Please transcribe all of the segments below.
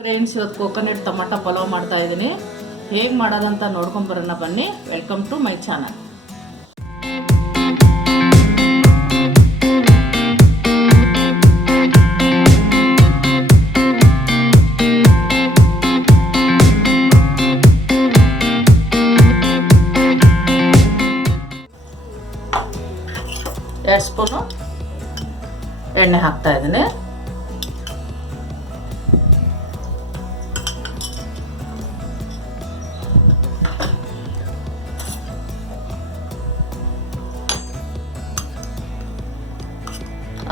Friends, ಇವತ್ತು coconut tomato pulao ಮಾಡ್ತಾ ಇದ್ದೀನಿ. ಹೇಗೆ ಮಾಡೋದಂತ ನೋಡ್ಕೊಂಬರೋಣ ಬನ್ನಿ. Welcome to my channel. ಎರಡು ಸ್ಪೂನು ಎಣ್ಣೆ ಹಾಕ್ತಾ ಇದ್ದೀನಿ.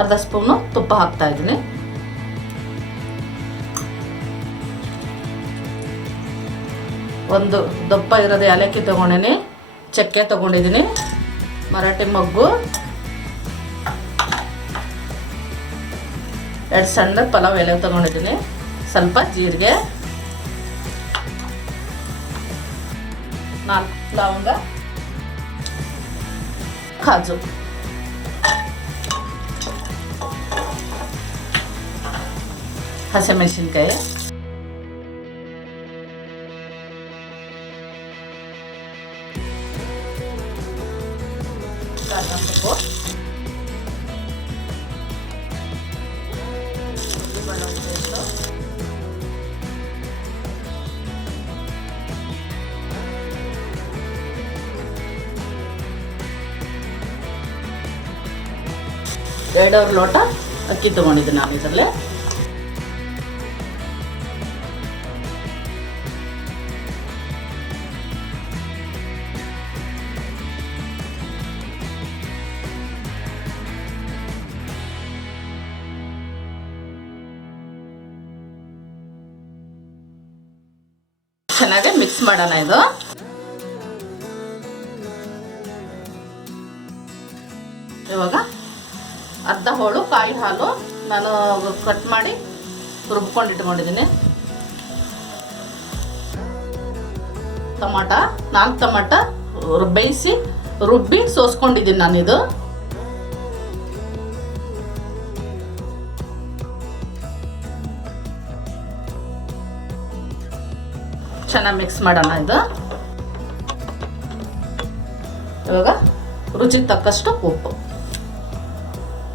ಅರ್ಧ ಸ್ಪೂನು ತುಪ್ಪ ಹಾಕ್ತಾ ಇದ್ದೀನಿ. ಒಂದು ದಪ್ಪ ಇರೋದು ಏಲಕ್ಕಿ ತೊಗೊಂಡಿನಿ, ಚಕ್ಕೆ ತೊಗೊಂಡಿದ್ದೀನಿ, ಮರಾಠಿ ಮೊಗ್ಗು, 2 ಸಣ್ಣ ಪಲಾವ್ ಎಲೆ ತೊಗೊಂಡಿದ್ದೀನಿ, ಸ್ವಲ್ಪ ಜೀರಿಗೆ, 4 ಲವಂಗ, ಕಾಜು, ಹಸಿಮೆಣಸಿನ್ಕಾಯಿ, ಸೊಪ್ಪು, ಬೆಳ್ಳುಳ್ಳಿ ಪೇಸ್ಟು, ಎರಡೂವರೆ ಲೋಟ ಅಕ್ಕಿ ತೊಗೊಂಡಿದ್ದೀನಿ ನಾನು ಇದರಲ್ಲೇ. ಚೆನ್ನಾಗಿ ಮಿಕ್ಸ್ ಮಾಡೋಣ. ಇದು ಇವಾಗ ಅರ್ಧ ಹೋಳು ಕಾಯಿ ಹಾಲು ನಾನು ಕಟ್ ಮಾಡಿ ರುಬ್ಕೊಂಡು ಇಟ್ಕೊಂಡಿದ್ದೀನಿ. ಟೊಮಾಟ 4 ಟೊಮಾಟ ಬೇಯಿಸಿ ರುಬ್ಬಿ ಸೋಸ್ಕೊಂಡಿದ್ದೀನಿ ನಾನು. ಇದು ಚೆನ್ನಾಗಿ ಮಿಕ್ಸ್ ಮಾಡೋಣ. ಇದು ಇವಾಗ ರುಚಿಗೆ ತಕ್ಕಷ್ಟು ಉಪ್ಪು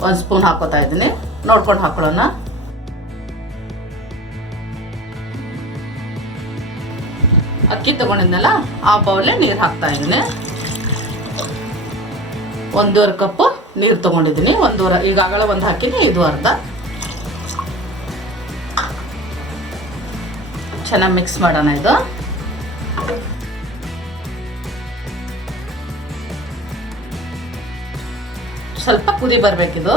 1 ಸ್ಪೂನ್ ಹಾಕೋತಾ ಇದ್ದೀನಿ, ನೋಡ್ಕೊಂಡು ಹಾಕೊಳ್ಳೋಣ. ಅಕ್ಕಿ ತಗೊಂಡಿದ್ನಲ್ಲ ಆ ಬೌಲೇ ನೀರು ಹಾಕ್ತಾ ಇದ್ದೀನಿ. 1.5 ಕಪ್ಪು ನೀರು ತಗೊಂಡಿದ್ದೀನಿ. 1.5 ಈಗಾಗಲೇ ಒಂದು ಹಾಕಿನಿ, ಇದು ಅರ್ಧ. ಚೆನ್ನಾಗಿ ಮಿಕ್ಸ್ ಮಾಡೋಣ. ಇದು ಸ್ವಲ್ಪ ಕುದಿ ಬರಬೇಕಿದು.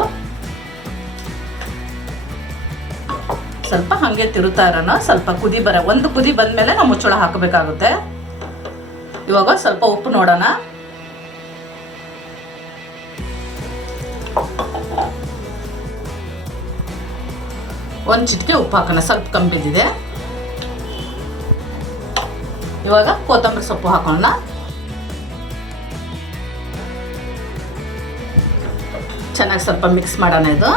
ಸ್ವಲ್ಪ ಹಾಗೆ ತಿರುತ್ತಾ ಇರೋಣ. ಸ್ವಲ್ಪ ಕುದಿ ಒಂದು ಕುದಿ ಬಂದಮೇಲೆ ನಾವು ಮುಚ್ಚಳ ಹಾಕಬೇಕಾಗುತ್ತೆ. ಇವಾಗ ಸ್ವಲ್ಪ ಉಪ್ಪು ನೋಡೋಣ. ಒಂದು ಚಿಟಿಕೆ ಉಪ್ಪು ಹಾಕೋಣ, ಸ್ವಲ್ಪ ಕಮ್ಮಿ ಬಿದ್ದಿದೆ. ಇವಾಗ ಕೊತ್ತಂಬರಿ ಸೊಪ್ಪು ಹಾಕೋಣ. ಚೆನ್ನಾಗಿ ಸ್ವಲ್ಪ ಮಿಕ್ಸ್ ಮಾಡೋಣ. ಇದು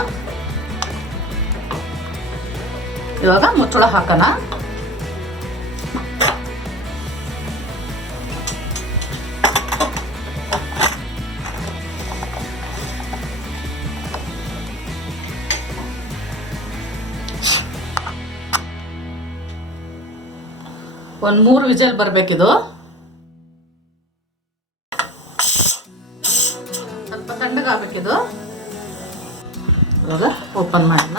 ಇವಾಗ ಮುಚ್ಚಳ ಹಾಕೋಣ. ಒಂದು 3 ವಿಜಲ್ ಬರಬೇಕಿದು. ಸ್ವಲ್ಪ ತಣ್ಣಗಾಗಬೇಕಿದು. ಇವಾಗ ಓಪನ್ ಮಾಡೋಣ.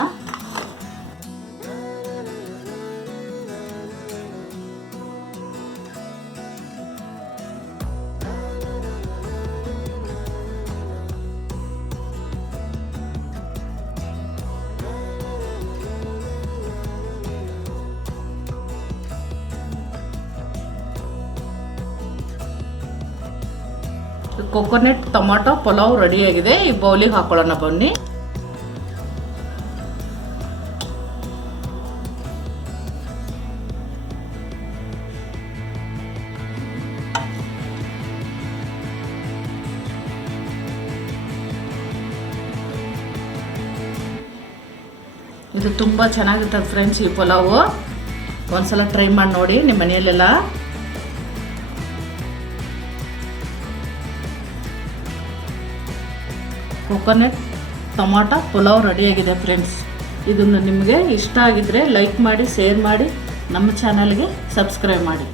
ಕೋಕೋನಟ್ ಟೊಮಾಟೊ ಪಲಾವ್ ರೆಡಿಯಾಗಿದೆ. ಈ ಬೌಲಿಗೆ ಹಾಕೊಳ್ಳೋಣ ಬನ್ನಿ. ಇದು ತುಂಬ ಚೆನ್ನಾಗಿರ್ತದೆ ಫ್ರೆಂಡ್ಸ್ ಈ ಪಲಾವು. ಒಂದ್ಸಲ ಟ್ರೈ ಮಾಡಿ ನೋಡಿ ನಿಮ್ಮ ಮನೆಯಲ್ಲೆಲ್ಲ. ಕೋಕೋನಟ್ ಟೊಮಾಟೊ ಪುಲಾವ್ ರೆಡಿಯಾಗಿದೆ ಫ್ರೆಂಡ್ಸ್. ಇದನ್ನು ನಿಮಗೆ ಇಷ್ಟ ಆಗಿದ್ದರೆ ಲೈಕ್ ಮಾಡಿ, ಶೇರ್ ಮಾಡಿ, ನಮ್ಮ ಚಾನಲ್ಗೆ ಸಬ್ಸ್ಕ್ರೈಬ್ ಮಾಡಿ.